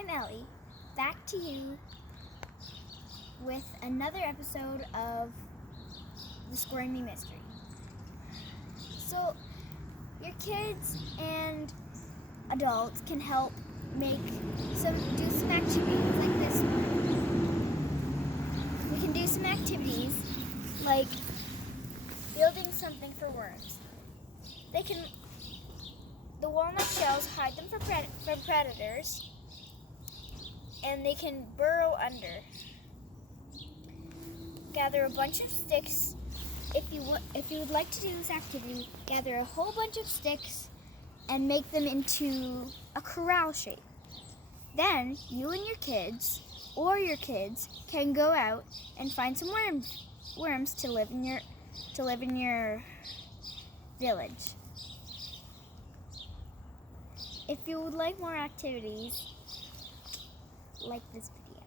I'm Ellie, back to you with another episode of the Squirmy Mystery. So, your kids and adults can help do some activities like this one. We can do some activities like building something for worms. The walnut shells hide them from predators, and they can burrow under. Gather a bunch of sticks. If you would like to do this activity, gather a whole bunch of sticks and make them into a corral shape. Then you and your kids can go out and find some worms to live in your village. If you would like more activities, like this video.